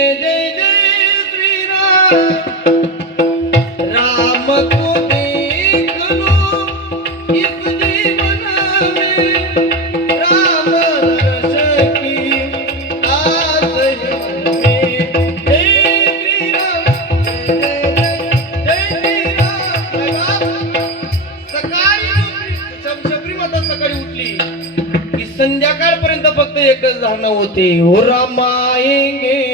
जय जय जय श्री राम को देख लो इस जीवन में राम दर्शन की आस है मन में जय श्री राम जय जय जय श्री राम सकाळी शबरी माता सकाळी उठली की संध्याकाळपर्यंत फक्त एकच धारणा होते हो राम आएंगे